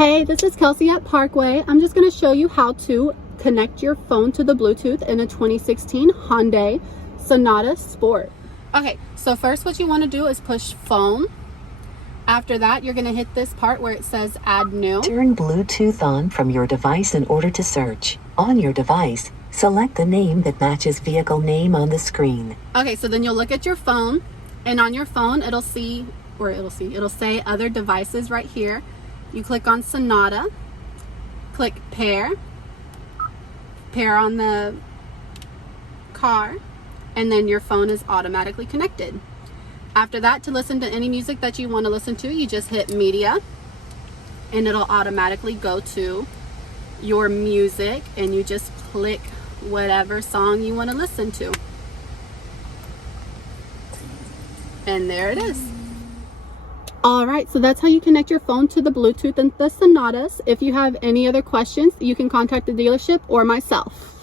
Hey, this is Kelsey at Parkway. I'm just going to show you how to connect your phone to the Bluetooth in a 2016 Hyundai Sonata Sport. Okay, so first what you want to do is push phone. After that, you're going to hit this part where it says add new. Turn Bluetooth on from your device in order to search. On your device, select the name that matches vehicle name on the screen. Okay, so then you'll look at your phone, and on your phone it'll say other devices right here. You click on Sonata, click pair on the car, and then your phone is automatically connected. After that, to listen to any music that you want to listen to, you just hit media and it'll automatically go to your music, and you just click whatever song you want to listen to. And there it is. Alright, so that's how you connect your phone to the Bluetooth and the Sonatas. If you have any other questions, you can contact the dealership or myself.